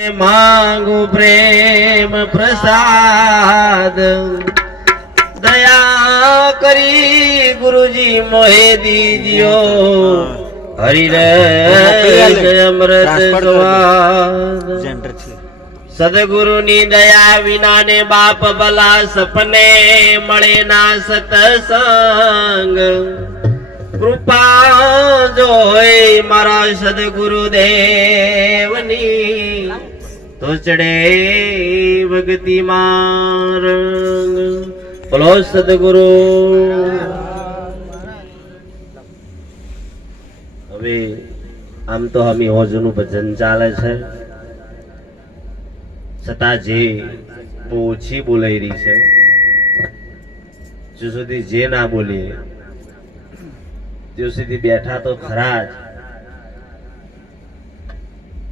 मांगू प्रेम प्रसाद दया करी गुरुजी मोहे दीजियो हरि अमृत स्वाद सदगुरु नी दया विना ने बाप भला सपने मळे ना सतसंग कृपा जो होय मारा सदगुरुदेवनी तो चढ़े भक्ति मार्ग बोलो सदगुरु। હવે આમ તો અમે હોજનું ભજન ચાલે છે છતાં જે બહુ ઓછી બોલાઈ રહી છે જો સુધી જે ના બોલીએ ત્યાં સુધી બેઠા તો ખરા જ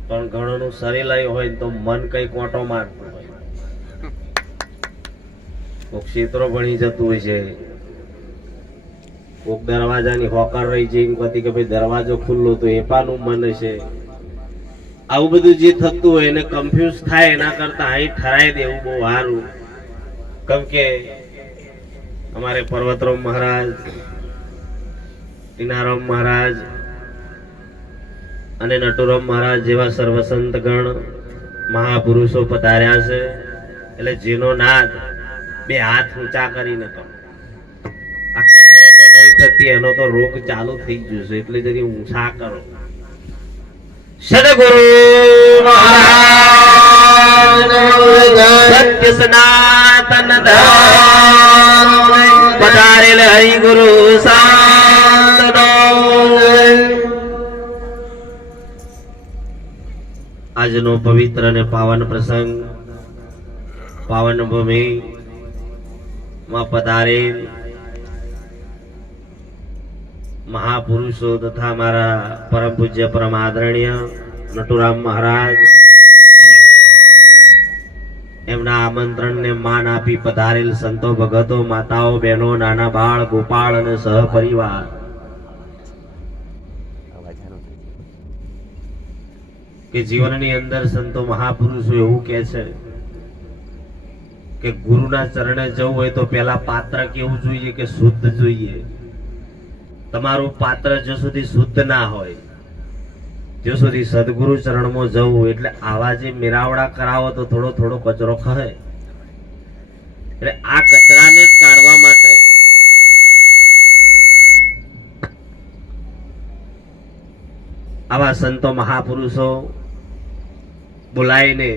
પણ ઘણોનું શરીર હોય તો મન કઈ કોટો મારતું હોય કોક ક્ષેત્રો ભણી જતું હોય છે કોક દરવાજાની હોકર રહી જઈને કહેતી કે ભાઈ દરવાજો ખુલ્લો તો એપાનું મન છે આવું બધું જે થતું હોય એને કન્ફ્યુઝ થાય એના કરતા અહીં ઠરાઈ દેવું બહુ સારું કેમ કે અમારે પર્વતરામ મહારાજ ટીનારામ મહારાજ અને નટુરામ મહારાજ જેવા સર્વસંત ગણ મહાપુરુષો પધાર્યા છે એટલે જેનો નાદ બે હાથ ઊંચા કરીને કહો આ કચરો તો નહીં થતી એનો તો રોગ ચાલુ થઈ ગયો છે એટલે જરી ઊંચા કરો। સદગુરુ મહારાજ સત્ય સનાતન ધર્મ પધારેલ હરિ ગુરુ સાધનો આજનો પવિત્ર અને પાવન પ્રસંગ પાવન ભૂમિ માં પધારે महापुरुषो तथा मारा परम पूज्य परम आदरणीय नटुराम महाराज एमना आमंत्रण ने मान आपी पधारेल संतो भगतो माताओ बहनों नाना बाळ गोपाल अने सहपरिवार के जीवननी अंदर संतो महापुरुषो एवुं कहे छे के गुरुना चरणे जवुं होय तो पहेला पात्र केवुं जोईए के शुद्ध जोईए। તમારું પાત્ર જો સુધી શુદ્ધ ના હોય જો સુધી સદગુરુ ચરણમાં જવું એટલે આવા જે મેરાવડા કરાવો તો થોડો થોડો કચરો ખહે એટલે આ કચરાને જ કાઢવા માટે આવા સંતો મહાપુરુષો બોલાવીને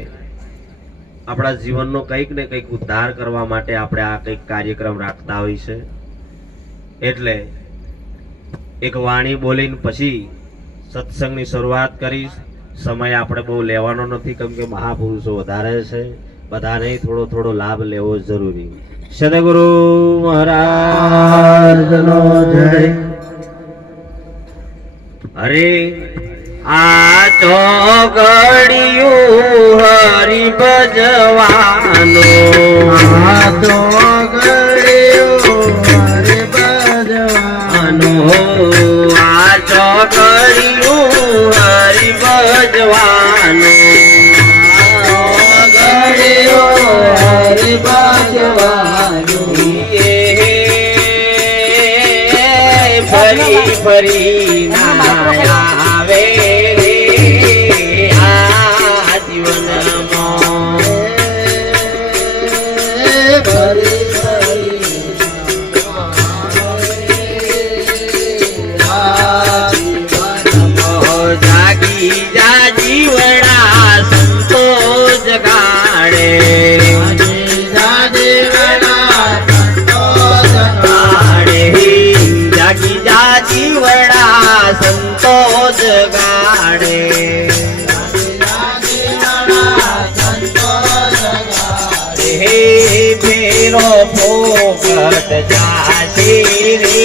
આપણા જીવનનો કંઈક ને કંઈક ઉદ્ધાર કરવા માટે આપણે આ કંઈક કાર્યક્રમ રાખતા હોય છે। એટલે एक वाणी बोलीने पछी सत्संगनी शुरुआत करीश। समय आपणे बहु लेवानो नथी केम के महापुरुषो वधारे छे बधाने थोड़ो थोड़ो लाभ लेवो जरूरी। सदगुरु महाराजनो जय। अरे आ चौगड़ियो हरि भजवानो आ चौगड़ियो हरि भजवानो आ चौगड़ियो हरि भजवानो चौगड़ियो हरि भजवानो ये फरी फरी नाया आवे आ जीवन फरी जीवड़ा संतो जगाड़े जागी जा जीवड़ा संतो जगाड़े फेरो फोकट जासी रे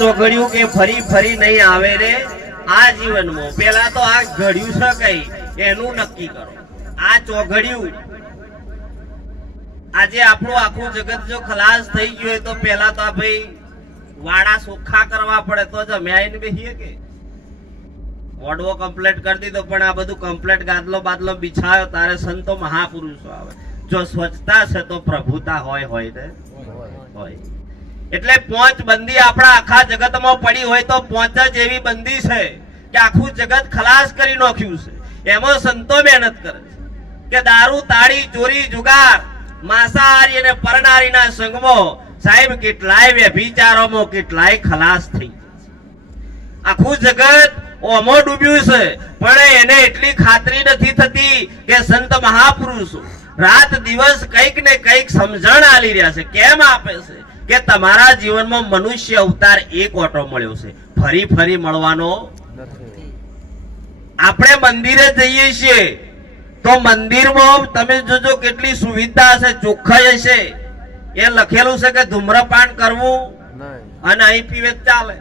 ચોઘડિયું કે ફરી ફરી નહીં આવે રે આ જીવનમાં. પેલા તો આ ઘડ્યું છે કઈ એનું નક્કી કરો. આ ચોઘડિયું આજે આપણું આખું જગત જો ખલાસ થઈ ગયું હોય તો પેલા તો ભાઈ વાડા સોખા કરવા પડે તો જ અમે આવીને બેસીએ કે વડવો કમ્પ્લીટ કરી દીધો. પણ આ બધું કમ્પ્લીટ ગાદલો બાદલો બિછાયો તારે સંતો મહાપુરુષો આવે. જો સ્વચ્છતા છે તો પ્રભુતા હોય ને હોય. એટલે પોંચ બંદી આપણા આખા જગતમાં પડી હોય તો પોંચ જ એવી બંદી છે કે આખું જગત ખલાસ કરી નાખ્યું છે. એમાં સંતો મહેનત કરે છે કે દારૂ તાળી ચોરી જુગાર માંસાહારી અને પરનારીના સંગમાં સાહેબ કેટલાય વ્યભિચારોમાં કેટલાય ખલાસ થઈ આખું જગત ઓમો ડૂબ્યું છે. પણ એને એટલી ખાતરી નથી થતી કે સંત મહાપુરુષો રાત દિવસ કંઈક ને કંઈક સમજણ આલી રહ્યા છે. કેમ આપે છે કે તમારા જીવનમાં મનુષ્ય અવતાર એક ઓટો મળ્યો છે, ફરી ફરી મળવાનો નથી. આપણે મંદિરે જઈએ છીએ તો મંદિરમાં તમે જોજો કેટલી સુવિધા હશે, ચોખ્ખાઈ હશે. એ લખેલું છે કે ધૂમ્રપાન કરવું અને અહીં પીવે ચાલે.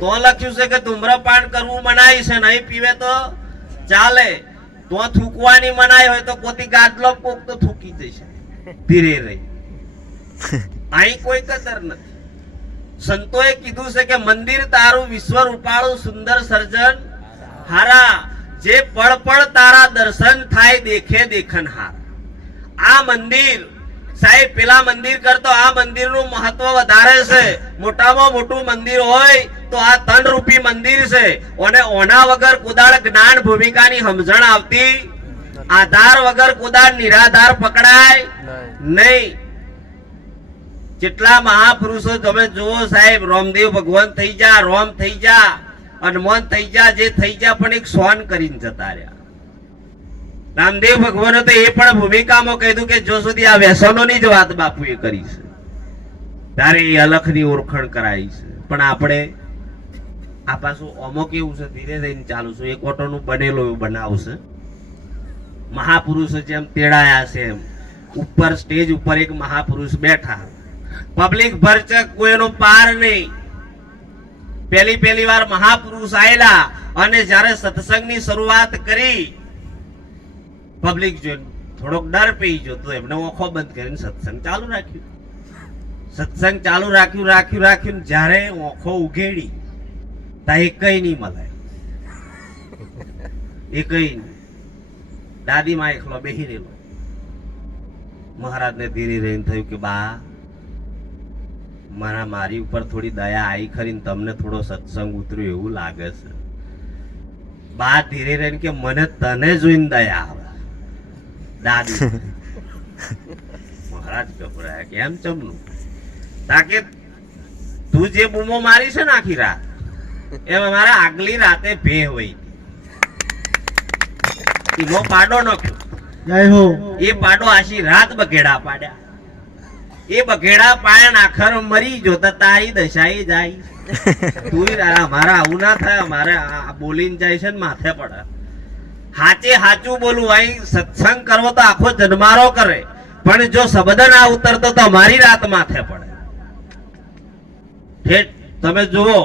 તો લખ્યું છે કે ધૂમ્રપાન કરવું મનાઈ છે, નહીં પીવે તો ચાલે. તો થૂકવાની મનાઈ હોય તો કોતી ગાદલો કોક તો થૂકી જશે ધીરે રહી. અહીં કોઈ કદર નથી. સંતોએ કીધું છે કે મંદિર તારું વિશ્વ રૂપાળું સુંદર સર્જન હારા, જે પળ પળ તારા દર્શન થાય દેખે દેખન હાર. આ મંદિર સાહેબ પેલા મંદિર કરતો આ મંદિરનું મહત્વ વધારે છે. મોટામાં મોટું મંદિર હોય તો આ તન રૂપી મંદિર છે. અને ઓના વગર કુદાળ જ્ઞાન ભૂમિકાની સમજણ આવતી, આધાર વગર કુદાળ નિરાધાર પકડાય નહીં. જેટલા મહાપુરુષો તમે જુઓ સાહેબ, રામદેવ ભગવાન થઈ જા, રોમ થઈ જા, હનુમાન થઈ જા, જે થઈ જા, પણ એક સોન કરીને જતા રહ્યા. રામદેવ ભગવાને તો એ પણ ભૂમિકામાં કીધું કે જો સુધી આ વ્યસનોની જ વાત બાપુએ કરી છે ત્યારે એ અલખની ઓળખાણ કરાવી છે. પણ આપણે આ પાછું અમુક એવું છે ધીરે ધીરે ચાલુ છે. એક ઓટોનું બનેલું એવું બનાવશે. મહાપુરુષો જેમ તેડાયા છે એમ ઉપર સ્ટેજ ઉપર એક મહાપુરુષ બેઠા, પબ્લિક ભરચક, કોઈનો પાર નહીં. પહેલી વાર મહાપુરુષ આયેલા અને જ્યારે સત્સંગની શરૂઆત કરી પબ્લિક જોઈને થોડોક ડર પી ગયો તો એમને ઓખો બંધ કરીને સત્સંગ ચાલુ રાખ્યું. સત્સંગ ચાલુ રાખ્યું જ્યારે ઓખો ઉઘેડી ત્યાં એકઈ નહીં મળે, એકઈ નહીં. દાદીમાં એકલો બેહી રહેલો. મહારાજને ધીરે રહીને થયું કે બા મારી ઉપર થોડી દયા આવી ખરી, તમને થોડો સત્સંગ ઉતર્યો એવું લાગે છે. બા ધીરે રહીને કે મને તને જોઈને દયા આવે. દાદી મહારાજ ગભરાયા કે એમ ચમનું તાકે તું જે બૂમો મારી છે ને આખી રાત એમ અમારા આગલી રાતે ભે હોય એનો પાડો નાખ્યો. જય હો. એ પાડો આશી રાત બઘેડા પાડ્યા. એ બઘેડા પાડ્યા ને આખર મરી જો તો તારી દશાએ જાય. તું મારા આવું ના થાય, મારે બોલીને જાય છે ને માથે પડે. હાચે હાચું બોલું ભાઈ. સત્સંગ કરવો તો આખો જન્મારો કરે, પણ જો શબ્દ ના ઉતરતો તો અમારી રાત માથે પડે. ઠેઠ તમે જુઓ,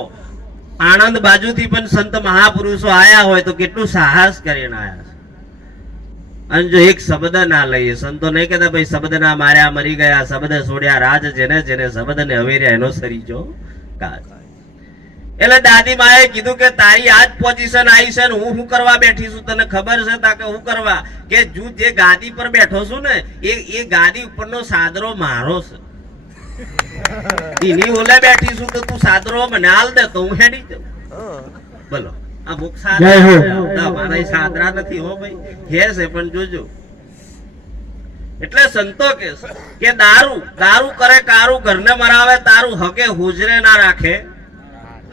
આણંદ બાજુથી પણ સંત મહાપુરુષો આયા હોય તો કેટલું સાહસ કરીને આયા છે. અને જો એક શબ્દ ના લઈએ, સંતો નહીં કહેતા ભાઈ શબ્દ ના માર્યા મરી ગયા, શબ્દ છોડ્યા રાજ, જેને જેને શબ્દ ને હવેર્યા એનો સરીજો કાજ. એટલે દાદી માએ કીધું કે તારી આજ પોઝિશન આવી છે ને હું શું કરવા બેઠી છું તને ખબર છે? તા કે હું કરવા કે હું જે ગાદી પર બેઠો છું ને એ ગાદી ઉપરનો સાદરો મારો છે. એની ઓલે બેઠી છું તો તું સાદરો મને હાલ દે તો હું હેડી જાઉં. બોલો, આ મુખ સાદરા મારા સાદરા નથી હો ભાઈ, હે છે પણ જોજો. એટલે સંતો કે દારૂ દારૂ કરે કારું, ઘરને મરાવે તારું, હકે હુજરે ના રાખે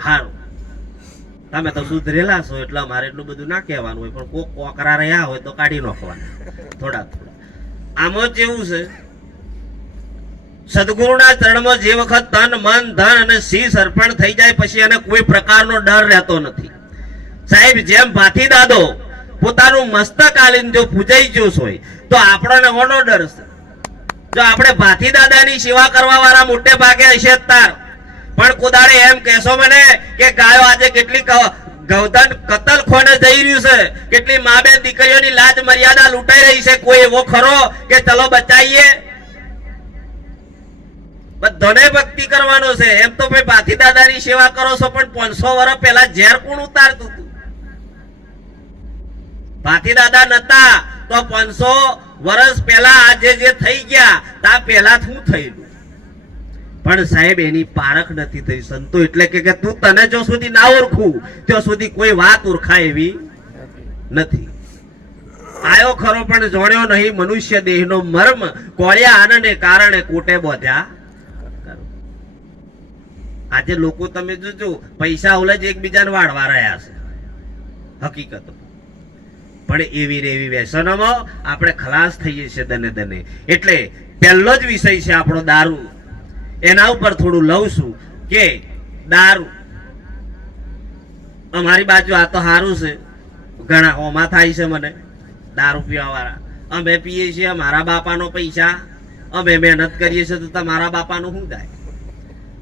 હારું. તમે તો સુધરેલા છો એટલે અમારે એટલું બધું ના કહેવાનું હોય, પણ કોક કોકરા રહ્યા હોય તો કાઢી નાખવાના થોડા થોડા. આમાં જેવું છે, સદગુરુના ચરણમાં જે વખત તન મન ધન અને શીશ અર્પણ થઈ જાય પછી એને કોઈ પ્રકારનો ડર રહેતો નથી. સાહેબ જેમ ભાથી દાદો પોતાનું મસ્તક આલીને જો પૂજાઈ ગયો હોય તો આપણને કોનો ડર છે? જો આપણે ભાથી દાદાની સેવા કરવા વાળા મોટે ભાગે હશે તાર, પણ કોદાળે એમ કહેશો મને કે ગાયો આજે કેટલી ગૌધન કતલ ખોને જઈ રહ્યું છે, કેટલી મા બેન દીકરીઓની લાજ મર્યાદા લૂંટાઈ રહી છે, કોઈ એવો ખરો કે ચલો બચાઈએ? બધાને ભક્તિ કરવાનો છે. એમ તો ભાઈ ભાથી દાદાની સેવા કરો છો, પણ 500 વર્ષ પહેલા ઝેર કોણ ઉતારતું હતું? ભાથી દાદા નતા તો 500 વર્ષ પહેલા આજે જે થઈ ગયા તા પહેલા શું થયેલું? પણ સાહેબ એની પારખ નથી થઈ. સંતો એટલે કે તું તને જો સુધી ના ઓળખું ત્યાં સુધી કોઈ વાત ઓળખાય એવી નથી. આયો ખરો પણ જોણ્યો નહીં મનુષ્ય દેહનો મર્મ, કોળ્યા આનને કારણે કોટે બોધ્યા. આજે લોકો તમે જોજો પૈસા ઓલે જ એકબીજાને વાળવા રહ્યા છે હકીકત, પણ એવી ને એવી વ્યસનોમાં આપણે ખલાસ થઈએ છીએ દને દને. એટલે પહેલો જ વિષય છે આપણો દારૂ. એના ઉપર થોડું લઉં છું કે દારૂ અમારી બાજુ આ તો સારું છે, ઘણા હોમાં થાય છે મને દારૂ પીવા વાળા. અમે પીએ છીએ મારા બાપાનો પૈસા, અમે મહેનત કરીએ છીએ તો તમારા બાપાનું શું થાય?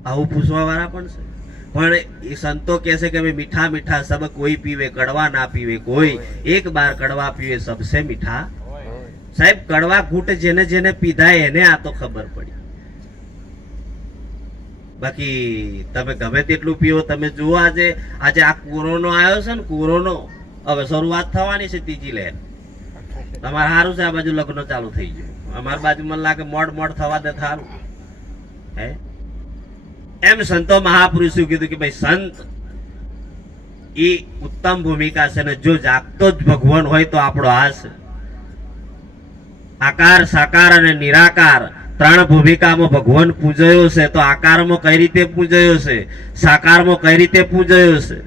આવું પૂછવા વાળા પણ છે. પણ એ સંતો કહે છે કે મીઠા મીઠા સબ કોઈ પીવે, કડવા ના પીવે કોઈ, એક બાર કડવા પીવે સબસે મીઠા. સાહેબ કડવા ઘૂંટ જેને જેને પીધા એને આ તો ખબર પડી. બાકી તમે ગમે તેટલું પીવો, તમે જુઓ આજે આ કોરોનો આવ્યો છે ને, કોરોનો હવે શરૂઆત થવાની છે ત્રીજી લહેર. તમારે સારું છે આ બાજુ લગ્ન ચાલુ થઈ ગયું, અમારી બાજુ મને લાગે મોડ થવા દે સારું. હે એમ સંતો મહાપુરુષો કીધું કે ભાઈ સંત એ ઉત્તમ ભૂમિકા છે ને જો જાગતો જ ભગવાન હોય તો આપણો આ છે. આકાર સાકાર અને નિરાકાર ત્રણ ભૂમિકામાં ભગવાન પૂજાયો છે, તો આકારમાં કઈ રીતે પૂજાયો છે, સાકારમાં કઈ રીતે પૂજાયો છે,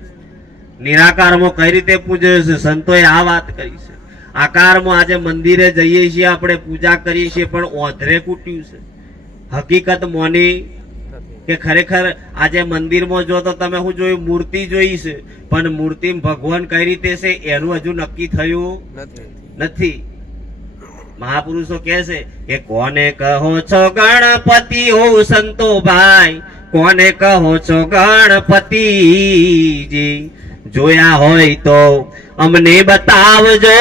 નિરાકારમાં કઈ રીતે પૂજાયો છે? સંતોએ આ વાત કરી છે. આકારમાં આજે મંદિરે જઈએ છીએ આપણે પૂજા કરીએ છીએ, પણ ઓધરે કૂટ્યું છે. હકીકત મોની કે ખરેખર આજે મંદિરમાં જો તો તમે શું જોયું? મૂર્તિ જોઈ છે, પણ મૂર્તિમાં ભગવાન કઈ રીતે છે એનું હજુ નક્કી થયું નથી. મહાપુરુષો કહે છે કે કોને કહો છો ગણપતિ હો સંતો ભાઈ, કોને કહો છો ગણપતિજી? જોયા હોય તો અમને બતાવજો,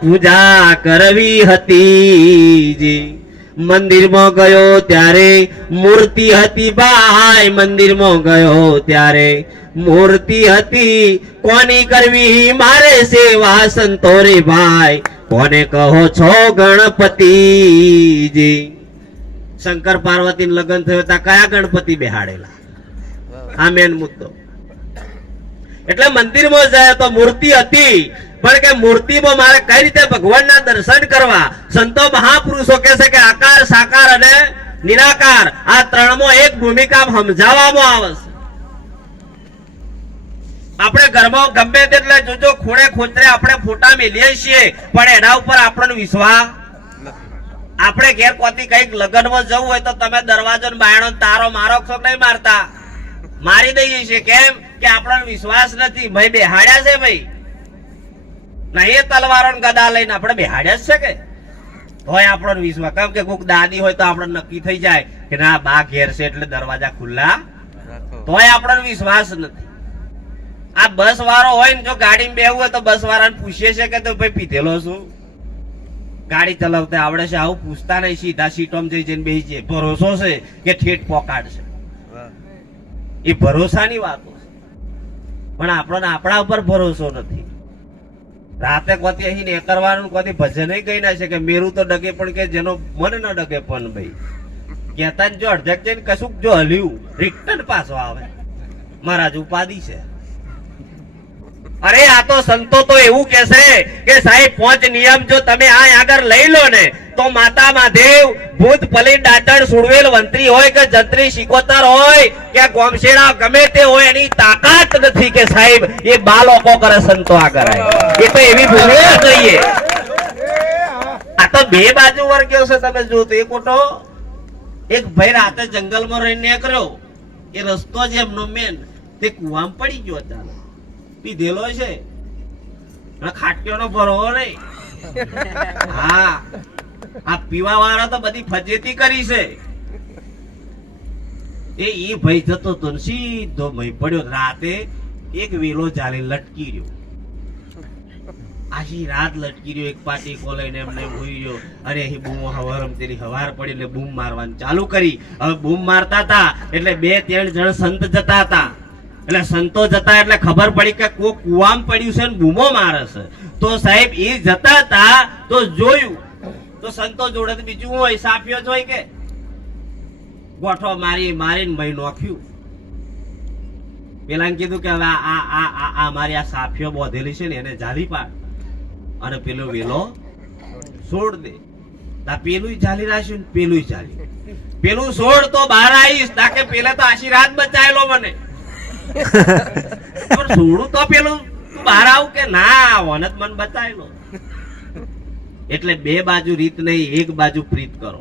પૂજા કરવી હતી જી. મંદિરમાં ગયો ત્યારે મૂર્તિ હતી ભાઈ, મંદિરમાં ગયો ત્યારે મૂર્તિ હતી. કોની કરવી મારે સેવા સંતો રે ભાઈ, કોને કહો છો ગણપતિજી? શંકર પાર્વતી લગ્ન થયો તા કયા ગણપતિ બેહાડેલા? આ મેન મુદ્દો. એટલે મંદિરમાં જાય તો મૂર્તિ હતી, પણ કે મૂર્તિમાં મારે કઈ રીતે ભગવાનના દર્શન કરવા? સંતો મહાપુરુષો કહે છે કે આકાર સાકાર અને નિરાકાર આ ત્રણમાં એક ભૂમિકા સમજાવવામાં આવે છે. આપણે ઘરમાં ગમે તેટલે જોજો ખૂણે ખોતરે આપણે ફોટા મેલીએ છીએ, પણ એના ઉપર આપણને વિશ્વાસ. આપણે ઘેર કોતી કઈક લગ્નમાં જવું હોય તો તમે દરવાજો ને બાયણો તારો મારો છો નહીં મારતા, મારી દઈએ છીએ. કેમ કે આપણને વિશ્વાસ નથી. ભાઈ બેહાડ્યા છે, ભાઈ નહીં તલવારો ને ગદા લઈને આપણે બેહાડ્યા જ છે કે હોય આપણને વિશ્વાસ. કેમ કે કોઈક દાદી હોય તો આપણે નક્કી થઈ જાય કે ના બા ઘેર છે એટલે દરવાજા ખુલ્લા, તોય આપણને વિશ્વાસ નથી. આ બસ વાળો હોય ને જો ગાડીમાં બેહવું હોય તો બસ વાળાને પૂછીએ છે કે તો ભાઈ પીધેલો શું, ગાડી ચલાવતા આવડે છે, આવું પૂછતા નહીં. સીધા સીટોમાં જઈને બેસી જઈએ. ભરોસો છે કે ઠેઠ પોકાડશે, એ ભરોસાની વાતો છે. પણ આપણને આપણા ઉપર ભરોસો નથી. રાતે કોતી અહીં ને કરવાનું કોતી ભજન ગઈ ના છે કે મેરું તો ડગે પણ કે જેનો મન ન ડગે પણ ભાઈ કેતા જો અડધેક જઈને કશુંક જો હલ્યું રિટર્ન પાછો આવે મહારાજ ઉપાધિ છે. અરે આ તો સંતો તો એવું કે છે કે સાહેબ 5 નિયમ જો તમે આ આગળ લઈ લો ને તો માતા મહાદેવ ભૂત પલી દાંતણ સુડવેલ વંત્રી હોય કે જંત્રી શિકોતર હોય કે ગોમશેડા ગમે તે હોય એની તાકાત નથી કે સાહેબ એ બાળકો કરે સંતો આગળ એ તો એવી ભૂમિકા જોઈએ. આ તો બે બાજુ વર્ગ્યો છે. તમે જો તો એક મોટો એક ભાઈ રાતે જંગલમાં રહીને નીકળ્યો, એ રસ્તો જ એમનો મેન તે કુવામાં પડી ગયો. ચાલો પીધેલો છે, ખાટક્યો નો ભરવો નહીં. હા આ પીવા વાળા તો બધી ફજેતી કરી છે. એ ભાઈ જતો તો સીધો ભાઈ પડ્યો. રાતે એક વેલો ચાલી લટકી રહ્યો, આખી રાત લટકી રહ્યો. એક પાટી કોલાઈને એમને ભૂઈ રહ્યો. અરે અહીં બૂમ હવારમ તેની હવાર પડી એટલે બૂમ મારવાનું ચાલુ કરી. હવે બૂમ મારતા હતા એટલે 2-3 જણ સંત જતા હતા. એટલે સંતો જતા એટલે ખબર પડી કે કોઈ કુવામ પડ્યું છે ને બૂમો મારે છે. તો સાહેબ એ જતા હતા તો જોયું તો સંતો જોડે બીજું હોય સાપ્યો જ હોય કે ગોઠો મારીને ભાઈ નોખ્યું. પેલા કીધું કે હવે આ મારી આ સાફીઓ બોધેલી છે ને એને જાલી પાડ અને પેલો વેલો છોડ દે. પેલું જાલી રાખ્યું ને પેલું જાલી. પેલું છોડ તો બહાર આવીશ તાકે પેલા તો આશીર્વાદ બચાયેલો મને, પણ છોડું તો પેલું બહાર આવું કે ના વનત મન બચાયેલો. એટલે બે બાજુ રીત નહીં, એક બાજુ પ્રીત કરો.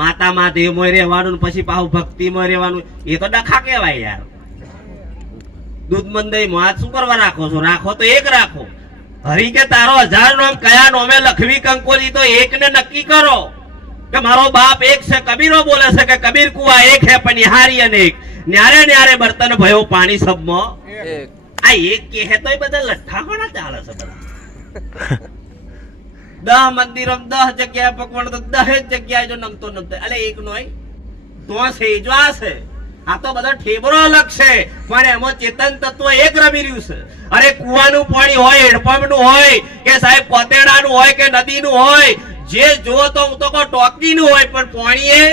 માતા મહાદેવ માં રહેવાનું પછી પાછું ભક્તિ માં રહેવાનું, એ તો ડખા કેવાય યાર. દૂધ મંદઈ માં શું કરવા રાખો છો? રાખો તો એક રાખો. હરી કે તારો 1000 નોમ કયા નોમે લખવી કંકોલી તો એક ને નક્કી કરો કે મારો બાપ એક છે. કબીરો બોલે છે કે કબીર કુવા એક હે પણ નિહારી અનેક, ન્યારે ન્યારે બર્તન ભયો પાણી સબમાં આ એક કે તો એ બધા લઠ્ઠા કોના ચાલે છે બધા. 10 મંદિરો 10 જગ્યાએ પકવાન તો 10 જગ્યાએ જો નમતો નમતો એટલે એક નો તો સેજો આ છે. આ તો બધા ઠેબરો અલગ છે પણ એમાં ચેતન તત્વ એક રમી રહ્યું છે. અરે કુવાનું પાણી હોય, હેડપંપનું હોય કે સાહેબ કોતેડાનું હોય કે નદીનું હોય, જે જો તો હું તો કહું ટોકીનું હોય, પણ પાણી એ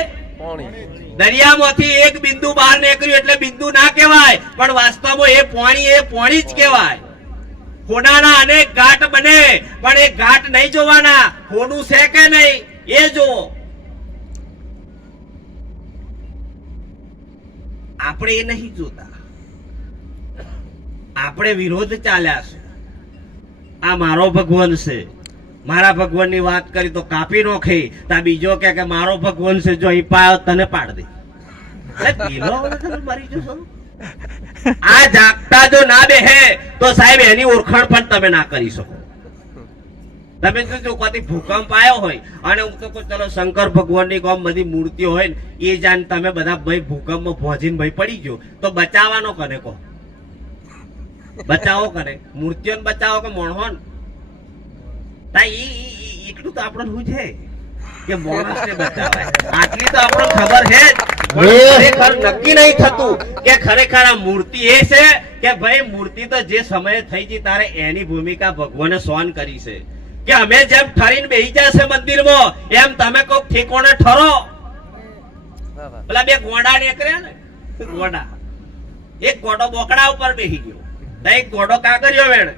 દરિયામાંથી એક બિંદુ બહાર નીકળ્યું એટલે બિંદુ ના કહેવાય, પણ વાસ્તવમાં એ પાણી જ કહેવાય. હોનાના અનેક ઘાટ બને પણ એ ઘાટ નહીં જોવાના, હોનું છે કે નહીં એ જોવો. આપણે એ નહીં જોતા, આપણે વિરોધ ચાલ્યા છે. આ મારો ભગવાન છે, મારા ભગવાન ની વાત કરી તો કાપી નોખે, તા બીજો કે મારો ભગવાન છે જો અહીં પાયો તને પાડ દે. મરી જશો. આ જાગતા જો ના બેહે તો સાહેબ એની ઓળખાણ પણ તમે ના કરી શકો. તમે જો કોઈ ભૂકંપ આવ્યો હોય અને હું તો ચલો શંકર ભગવાન ની કોમ બધી મૂર્તિઓ હોય ને એ જાણ તમે બધા ભાઈ ભૂકંપમાં ભોજીને ભાઈ પડી ગયો તો બચાવવાનો કને કહો? બચાવો કરે મૂર્તિઓને બચાવો કે મોણહોન? એટલું તો આપણને શું છે કે માણસને બચાવાય, આટલી તો આપણને ખબર છે. ખરેખર નક્કી નહીં થતું કે ખરેખર આ મૂર્તિ એ છે કે ભાઈ મૂર્તિ તો જે સમયે થઈ ગઈ તારે એની ભૂમિકા ભગવાને સોન કરી છે કે અમે જેમ ઠરીને બેહી જશે મંદિરમાં એમ તમે કોઈક ઠેકોણે ઠરો. પેલા 2 ગોડા નીકળ્યા ને, ગોડા એક ગોડો બોકડા ઉપર બેસી ગયો, એક ગોડો કાગરિયો વેણ.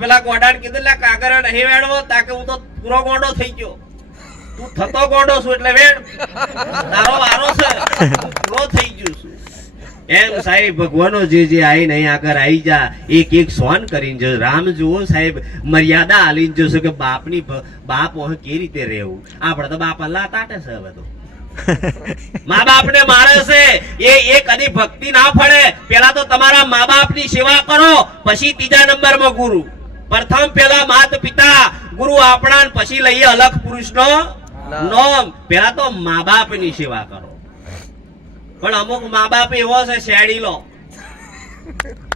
પેલા ગોડાને કીધું લે કાગરિયો નહીં વેણવો તાકે હું તો પૂરો ગોડો થઈ ગયો, તું થતો ગોડો છું એટલે વેણ, તારો વારો છે, પૂરો થઈ ગયો છું. એમ સાહેબ ભગવાનો જે આઈને અહીં આગળ આવી જા એક એક સોન કરીને જો રામ જુઓ સાહેબ મર્યાદા હાલીને જોશો કે બાપની બાપ કેવી રીતે રહેવું. આપણે તો બાપ અલ્લાહ તાટે છે હવે તો મા બાપ ને મારે છે એ કદી ભક્તિ ના ફળે. પેલા તો તમારા મા બાપ ની સેવા કરો, પછી ત્રીજા નંબરમાં ગુરુ. પ્રથમ પેલા માત પિતા ગુરુ આપણા, પછી લઈએ અલગ પુરુષ નો નોમ. પેલા તો મા બાપ ની સેવા કરો. પણ અમુક મા બાપ એવો છે શેડી લો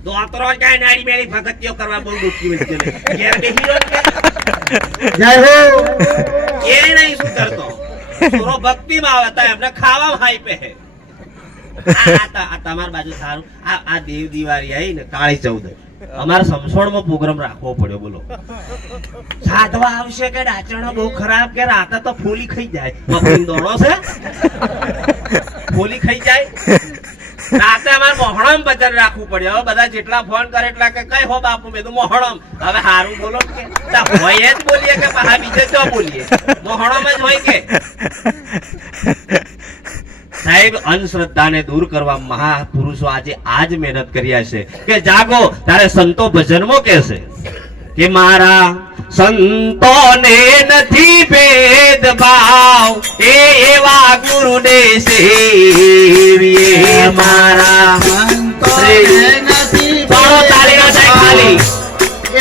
દોતરો જાય નાડી મેળી ભગતિઓ કરવા બહુ દુખી વચ્ચે ઘેર બેહી રહ્યો જય હો એ નહીં શું કરતો થોડો ભક્તિ માં આવે તા એમને ખાવા હાઈ પે આ તમાર બાજુ સારું આ દેવ દિવાળી આવી ને કાળી ચૌદ અમારે સમસોણમાં પ્રોગ્રામ રાખવો પડ્યો. બોલો સાધવા આવશે કે ડાચણો બહુ ખરાબ કે રાતે તો ફૂલી ખાઈ જાય. મફીન દોડો છે ફૂલી ખાઈ જાય. રાતે અમારે મોહણમ ભજન રાખવું પડે. હવે બધા જેટલા ફોન કરે એટલા કે કઈ હો બાપુ મેં તો મોહણમ. હવે હારું બોલો કે હોય જ બોલીએ કે પાછા બીજે જો બોલીએ મોહણમ જ હોય કે સાહેબ. અંધશ્રદ્ધાને દૂર કરવા મહાપુરુષો આજે આજ મહેનત કર્યા છે કે જાગો. તારે સંતો ભજનમાં કે છે કે મારા સંતોને નથી ભેદભાવ એ એવા ગુરુને સેવીએ. મારા સંતોને નથી તાળી ના થાય ખાલી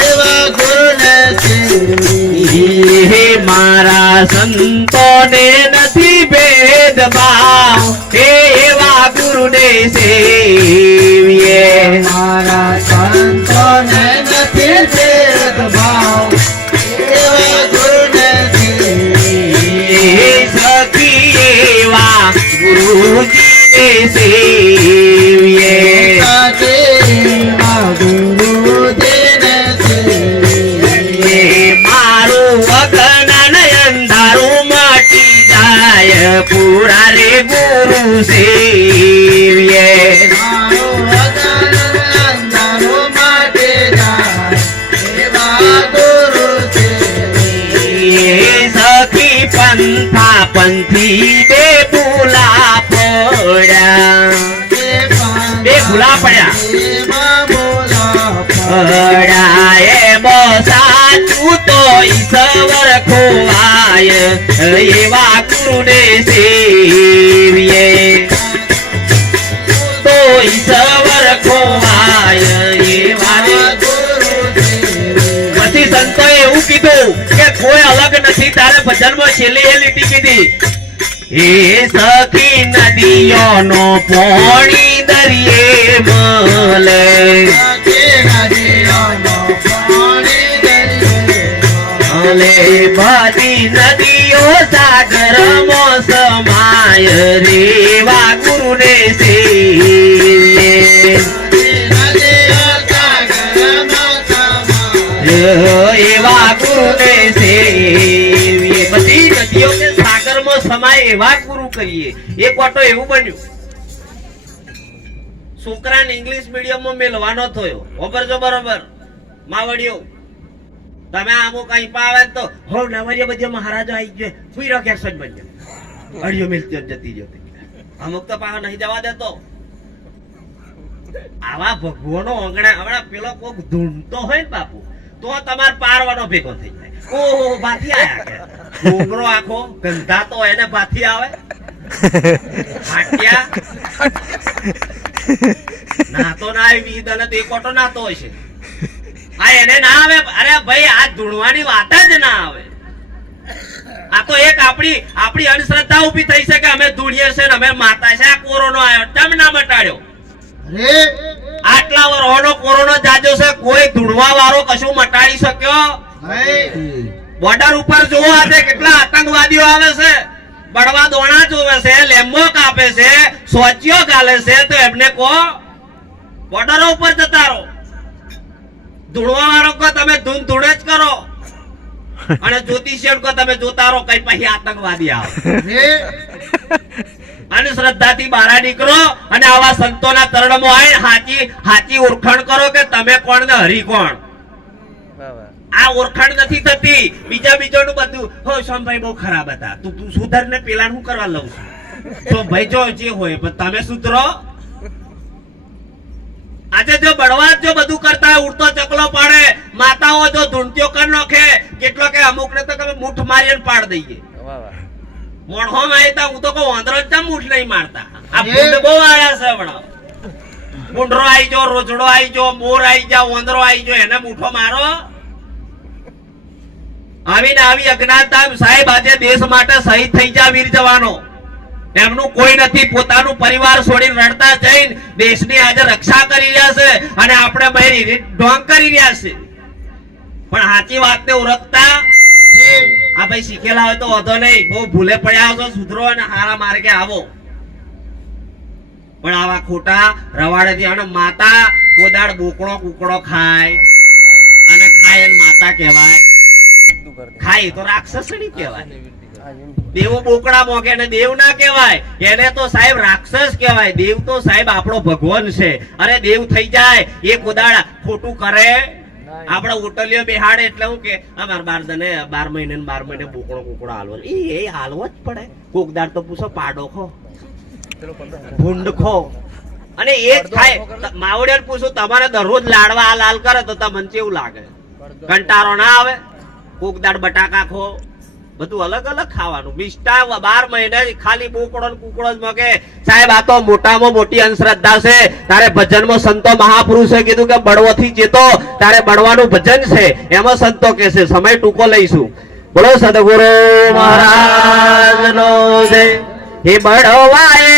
એવા ગુરુને સેવીએ. મારા સંતોને નથી ભેદભાવ એ એવા ગુરુને સેવીએ. મારા સંતોને નથી ભેદભાવ એવા ગુરુને સેવીએ. સખી એવા ગુરુજીને સેવીએ. એવા ગુરુજીને સેવીએ. મારું અજ્ઞાન અંધારું મટી જાય પૂરા રે ગુરુ સેવીએ. મારું અજ્ઞાન અંધારું મટી જાય એવા ગુરુ સેવીએ. સખી પંથા પંથી બે ભૂલા પડ્યા બે ભૂલા પડ્યા એમો સાચું તો ઈશ્વર ખોવાય એવા ગુરુને સેવીએ. તો ઈશ્વર ખોવાય એવા ગુરુ. પછી સંતોએ એવું કીધું કે કોઈ અલગ નથી. તારે ભજનમાં છેલ્લે એ લીટી કીધી એ સખી નદીઓનો પોણી દરિયે મળે. બધી નદીઓ સાગરમાં સમાય રેવા ગુરુને સેવીએ. એવા ગુરુને સેવીએ. બધી નદીઓ કે સાગરમાં સમાય એવા ગુરુ કરીએ. એક વાટો એવું બન્યું છોકરાને ઇંગ્લિશ મીડિયમમાં મેલવાનો થયો. ખબર છો બરોબર માવડીઓ તમે અમુક કઈ પાવે તો હો નવરિયા બધે મહારાજો આવી ગયો સુઈ રહ્યો કેસન બન્યો અડિયો મિલતી જતી જતી. અમુક તો પાછો નહીં જવા દેતો. આવા ભગવાનો આંગણા હમણાં પેલો કોક ધૂંઢતો હોય ને બાપુ તો તમાર પારવાનો ભેગો થઈ જાય. ઓહો ભાથી આયા કે ડુંગરો આખો ગંધાતો એને ભાથી આવે હાટ્યા નાતો ના આવી વીદ અને તે કોટો નાતો હોય છે. આ એને ના આવે. અરે ભાઈ આ ધૂણવાની વાત જ ના આવે. આ તો એક આપણી અંધશ્રદ્ધા ઉભી થઈ છે કે અમે ધૂણીએ છે ને અમે માતા છે. આ કોરોનો આવ્યો તમ ના મટાડ્યો. આટલા વર્ષનો કોરોનો જાજો છે કોઈ ધૂણવા વાળો કશું મટાડી શક્યો. બોર્ડર ઉપર જોવો આજે કેટલા આતંકવાદીઓ આવે છે. બળવા દોણા જોવે છે, લેમ્બો કાપે છે, સોચીઓ ગાલે છે. તો એમને કહો બોર્ડરો ઉપર જતા રહો. ધૂણવા વાળો કહો તમે ધૂણ જ કરો અને જ્યોતિષીઓ કહો તમે જોતા રહો. કઈ પછી આતંકવાદી આવે. અંધશ્રદ્ધાથી બહાર નીકળો અને આવા સંતોના તરણમાં આવીને હાચી ઓળખાણ કરો કે તમે કોણ ને હરી કોણ. આ ઓળખાણ નથી થતી. બીજાનું બધું હો સોમભાઈ બહુ ખરાબ હતા તું સુધર ને પેલા હું કરવા લઉં છું. સોમભાઈ જો જે હોય પણ તમે સુધરો. આજે જો બળવા જો બધું કરતા હોય, ઉડતો ચકલો પાડે, માતાઓ જો ધૂંટ્યો કરી નાખે, કેટલો કે અમુક ને તો મૂઠ મારીને પાડ દઈએ. મોણહો માં હું તો કહું વાંદરો જ મૂઠ નહીં મારતા. આ ભૂંડ બહુ આયા છે હમણાં. ભૂંડરો આવી જો, રોજડો આવી જો, મોર આવી જાવ, વાંદરો આવી જો, એને મૂઠો મારો. આવીને આવી અજ્ઞાનતા સાહેબ આજે દેશ માટે શહીદ થઈ જા વીર જવાનો. એમનું કોઈ નથી, પોતાનું પરિવાર છોડીને રડતા જઈને દેશની આજે રક્ષા કરી રહ્યા છે અને આપણે બહેરી ઢોંગ કરી રહ્યા છે. પણ સાચી વાતને ઓળખતા આ ભાઈ શીખેલા હોય તો વધો નહીં, બહુ ભૂલે પડ્યા છો, સુધરો અને હારા માર્ગે આવો. પણ આવા ખોટા રવાડેથી અને માતા કોદાળ બોકડો કુકડો ખાય અને ખાય એને માતા કહેવાય, ખાય તો રાક્ષસણી કહેવાય. દેવો બોકડા મોગે ને દેવ ના કહેવાય, એને તો સાહેબ રાક્ષસ કહેવાય. દેવ તો સાહેબ આપણો ભગવાન છે. અરે દેવ થઈ જાય એ કોદાળ ખોટું કરે. આપણે હોટલીઓ બેહાડે એટલે હું કે અમાર 12 મહિને બોકડો કુકડો હાલવો, એ હાલવો જ પડે. કોકદાર તો પૂછો પાડો ખો, ભૂંડ ખો, અને એ જ ખાય. માવડિયાને પૂછું તમારે દરરોજ લાડવા આ લાલ કરે તો તમને કેવું લાગે? કંટાળો ના આવે? કોકદાર બટાકા ખો, બધું અલગ અલગ ખાવાનું. મિષ્ટા 12 મહિને ખાલી બોકડો ને કુકડો જ મગે. સાહેબ આ તો મોટામાં મોટી અંધશ્રદ્ધા છે. તારે ભજનમાં સંતો મહાપુરુષે કીધું કે બળવાથી જેતો, તારે બળવાનું ભજન છે. એમાં સંતો કે છે. સમય ટૂંકો લઈશું. બોલો સદગુરુ મહારાજ નો જય. હે બળવાએ